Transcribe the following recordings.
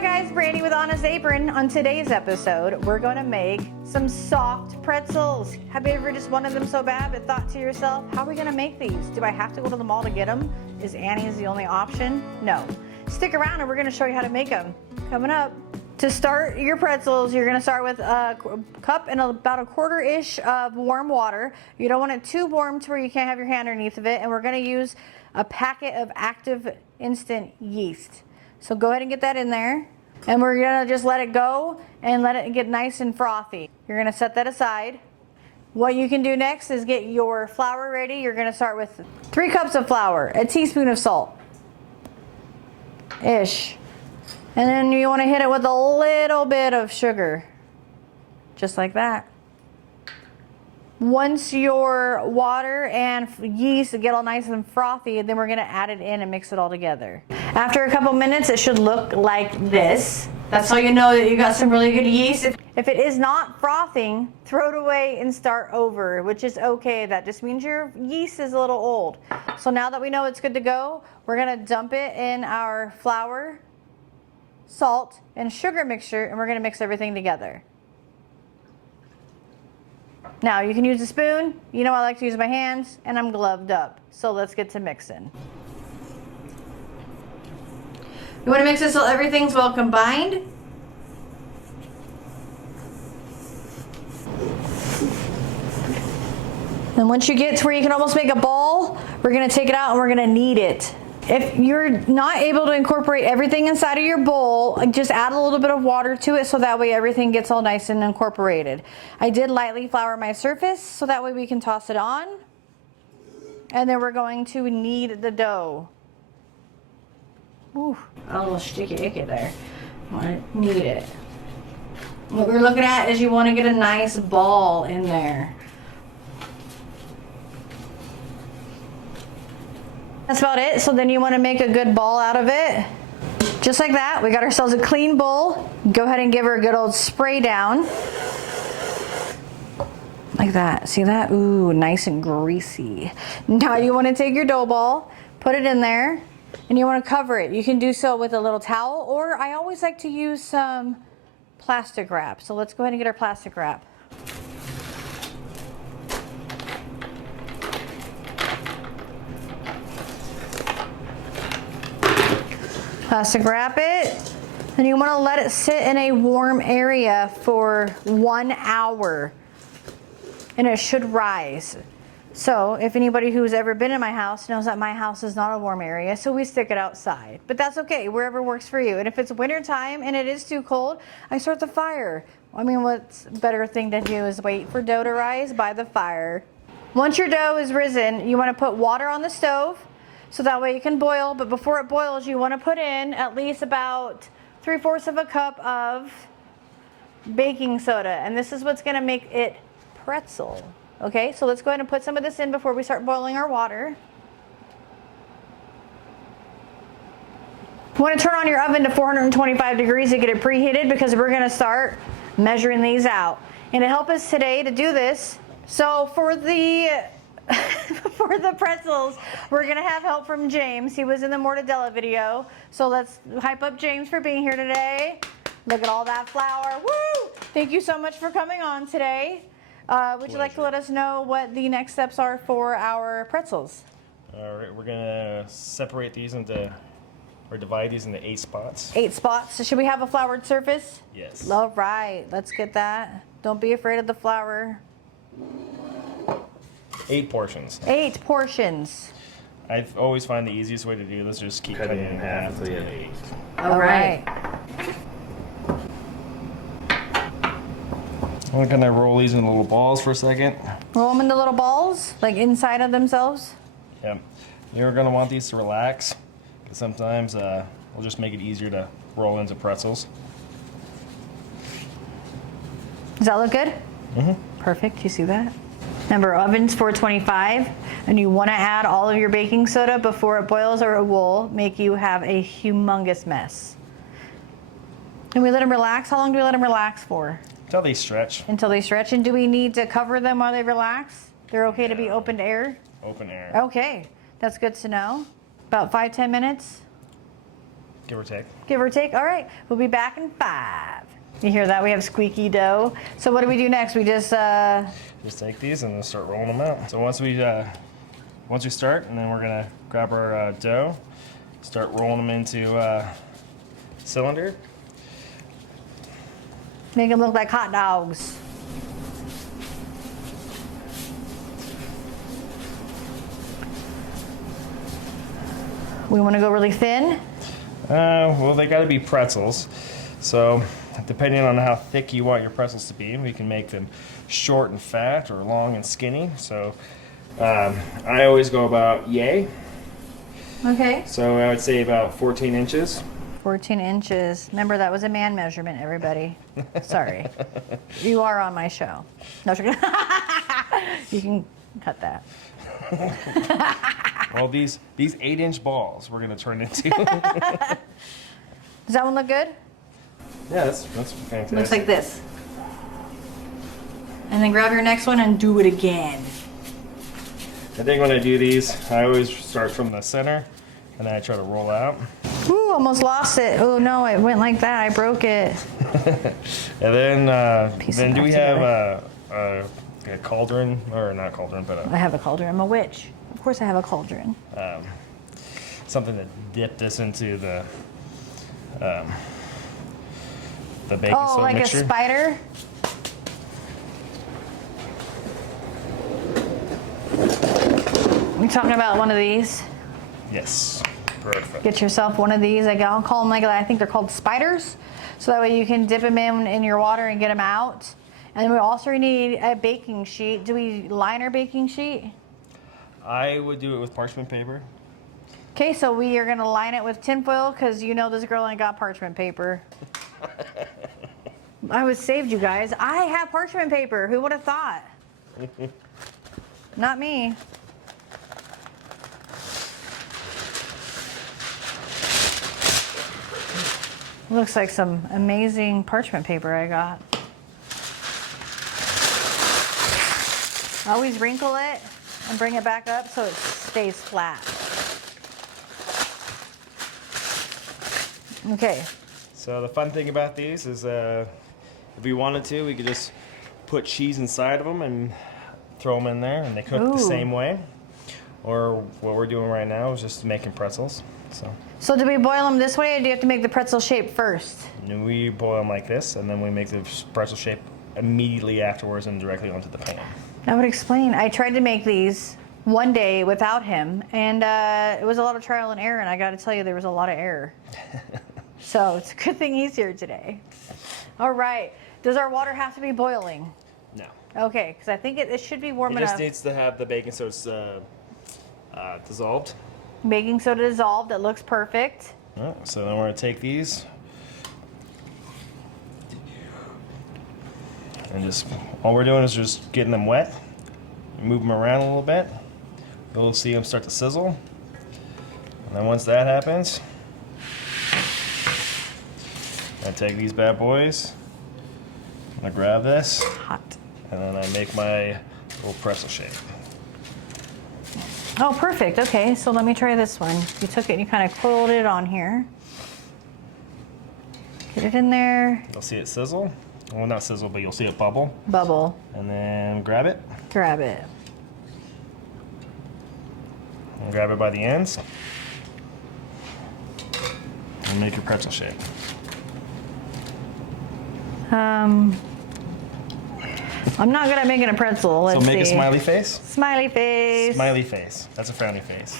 Hi guys, Brandy with Honest Apron. On today's episode, we're gonna make some soft pretzels. Have you ever just wanted them so bad but thought to yourself, how are we gonna make these? Do I have to go to the mall to get them? Is Annie's the only option? No. Stick around and we're gonna show you how to make them. Coming up. To start your pretzels, you're gonna start with a cup and about a quarter-ish of warm water. You don't want it too warm to where you can't have your hand underneath of it. And we're gonna use a packet of active instant yeast. So go ahead and get that in there. And we're gonna just let it go and let it get nice and frothy. You're gonna set that aside. What you can do next is get your flour ready. You're gonna start with 3 cups of flour, a teaspoon of salt, ish. And then you want to hit it with a little bit of sugar, just like that. Once your water and yeast get all nice and frothy, then we're going to add it in and mix it all together. After a couple minutes, it should look like this. That's how you know that you got some really good yeast. If it is not frothing, throw it away and start over, which is okay. That just means your yeast is a little old. So now that we know it's good to go, we're going to dump it in our flour, salt, and sugar mixture, and we're going to mix everything together. Now you can use a spoon. You know I like to use my hands, and I'm gloved up. So let's get to mixing. You want to mix it so everything's well combined. And once you get to where you can almost make a ball, we're going to take it out and we're going to knead it. If you're not able to incorporate everything inside of your bowl, just add a little bit of water to it so that way everything gets all nice and incorporated. I did lightly flour my surface so that way we can toss it on. And then we're going to knead the dough. Ooh, a little sticky icky there. I want to knead it. What we're looking at is you want to get a nice ball in there. That's about it. So then you want to make a good ball out of it. Just like that. We got ourselves a clean bowl. Go ahead and give her a good old spray down. Like that. See that? Ooh, nice and greasy. Now you want to take your dough ball, put it in there, and you want to cover it. You can do so with a little towel, or I always like to use some plastic wrap. So let's go ahead and get our plastic wrap. Plastic wrap it, and you want to let it sit in a warm area for 1 hour, and it should rise. So if anybody who's ever been in my house knows that my house is not a warm area, so we stick it outside. But that's okay, wherever works for you. And if it's winter time and it is too cold, I start the fire. I mean, what's a better thing to do is wait for dough to rise by the fire. Once your dough is risen, you want to put water on the stove, so that way it can boil, but before it boils, you want to put in at least about 3/4 of a cup of baking soda. And this is what's going to make it pretzel. Okay, so let's go ahead and put some of this in before we start boiling our water. You want to turn on your oven to 425 degrees to get it preheated because we're going to start measuring these out. And to help us today to do this, so for the pretzels, we're gonna have help from James. He was in the mortadella video. So let's hype up James for being here today. Look at all that flour. Woo! Thank you so much for coming on today. Would you like to let us know what the next steps are for our pretzels? All right, we're gonna separate these into, or divide these into 8 spots. 8 spots. So should we have a floured surface? Yes. All right, let's get that. Don't be afraid of the flour. 8 portions. 8 portions. I always find the easiest way to do this is just keep cutting it in half until you have 8. All right. I'm gonna roll these in little balls for a second. Roll them into little balls, like inside of themselves. Yeah. You're gonna want these to relax, because sometimes we'll just make it easier to roll into pretzels. Does that look good? Mm-hmm. Perfect. You see that? Remember, oven's 425, and you want to add all of your baking soda before it boils, or it will make you have a humongous mess. And we let them relax. How long do we let them relax for? Until they stretch. Until they stretch. And do we need to cover them while they relax? They're okay to be open to air? Open air. Okay, that's good to know. About 5-10 minutes. give or take. Give or take. All right, we'll be back in 5. You hear that? We have squeaky dough. So what do we do next? We just take these and then start rolling them out. So once we start, and then we're gonna grab our dough, start rolling them into cylinder. make them look like hot dogs. We want to go really thin. Well, they got to be pretzels. So depending on how thick you want your pretzels to be, we can make them short and fat or long and skinny. So I always go about yay. Okay. So I would say about 14 inches. 14 inches. Remember, that was a man measurement, everybody. Sorry. You are on my show. No, you can cut that. Well, these 8-inch balls we're going to turn into. Does that one look good? Yeah, that's fantastic. Looks like this. And then grab your next one and do it again. I think when I do these, I always start from the center, and then I try to roll out. Ooh, almost lost it. Oh no, it went like that. I broke it. And then do we have together. a cauldron, or not cauldron, but I have a cauldron. I'm a witch. Of course I have a cauldron. something to dip this into the baking soda like mixture. a spider? We talking about one of these? Yes, perfect. Get yourself one of these. I'll call them like I think they're called spiders. So that way you can dip them in your water and get them out. And then we also need a baking sheet. Do we line our baking sheet? I would do it with parchment paper. Okay, so we are gonna line it with tinfoil because you know this girl ain't got parchment paper. I was saved, you guys. I have parchment paper. Who would have thought? Not me. Looks like some amazing parchment paper I got. Always wrinkle it and bring it back up so it stays flat. Okay. So the fun thing about these is if we wanted to, we could just put cheese inside of them and throw them in there and they cook the same way. Or what we're doing right now is just making pretzels. So do we boil them this way or do you have to make the pretzel shape first? And we boil them like this and then we make the pretzel shape immediately afterwards and directly onto the pan. That would explain. I tried to make these one day without him and it was a lot of trial and error and I got to tell you there was a lot of error. So it's a good thing he's here today. All right. Does our water have to be boiling? No. Okay, because I think it should be warm It enough. just needs to have the baking soda dissolved. Baking soda dissolved. It looks perfect. All right, so then we're going to take these and just, all we're doing is just getting them wet. Move them around a little bit. You'll see them start to sizzle. And then once that happens, I take these bad boys, I grab this, Hot. and then I make my little pretzel shape. Oh, perfect. Okay, so let me try this one. You took it and you kind of coiled it on here. Get it in there. You'll see it sizzle. Well, not sizzle, but you'll see it bubble. Bubble. And then grab it. Grab it. And grab it by the ends. And make your pretzel shape. I'm not good at making a pretzel. Let's So make see. a smiley face. Smiley face. Smiley face. That's a frowny face.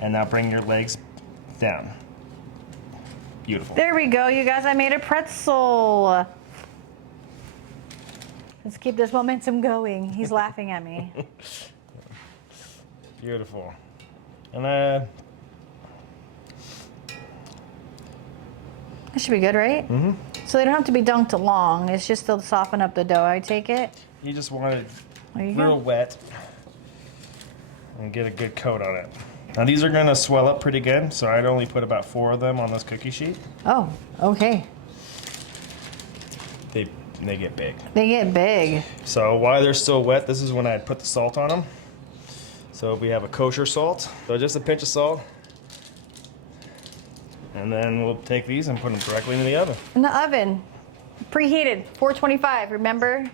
And now bring your legs down. Beautiful. There we go, you guys. I made a pretzel. Let's keep this momentum going. He's laughing at me. Beautiful. And that should be good, right? Mm-hmm. So they don't have to be dunked long. It's just to soften up the dough. I take it. You just want it There you real go. wet and get a good coat on it. Now these are going to swell up pretty good, so I'd only put about 4 of them on this cookie sheet. Oh, okay. They get big. They get big. So while they're still wet, this is when I'd put the salt on them. So we have a kosher salt. So just a pinch of salt. And then we'll take these and put them directly in the oven. In the oven, preheated, 425, remember?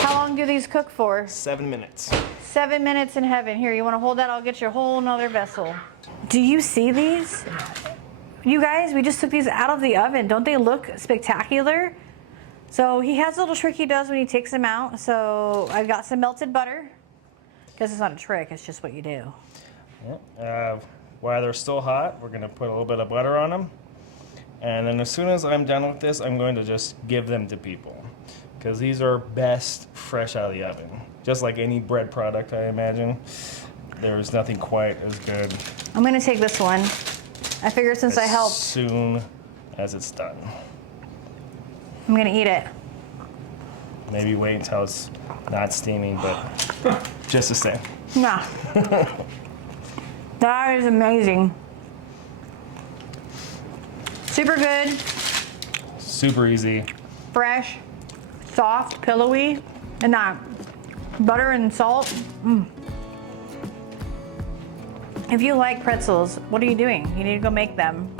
How long do these cook for? 7 minutes. 7 minutes in heaven. Here, you want to hold that? I'll get you a whole nother vessel. Do you see these? You guys, we just took these out of the oven. Don't they look spectacular? So he has a little trick he does when he takes them out. So I've got some melted butter. Because it's not a trick, it's just what you do. While they're still hot, we're going to put a little bit of butter on them. And then as soon as I'm done with this, I'm going to just give them to people. Because these are best fresh out of the oven. Just like any bread product, I imagine. There's nothing quite as good. I'm going to take this one. I figured since I helped. As soon as it's done. I'm going to eat it. Maybe wait until it's not steaming, but just the same. Nah. That is amazing. Super good. Super easy. Fresh, soft, pillowy, and that butter and salt. If you like pretzels, what are you doing? You need to go make them.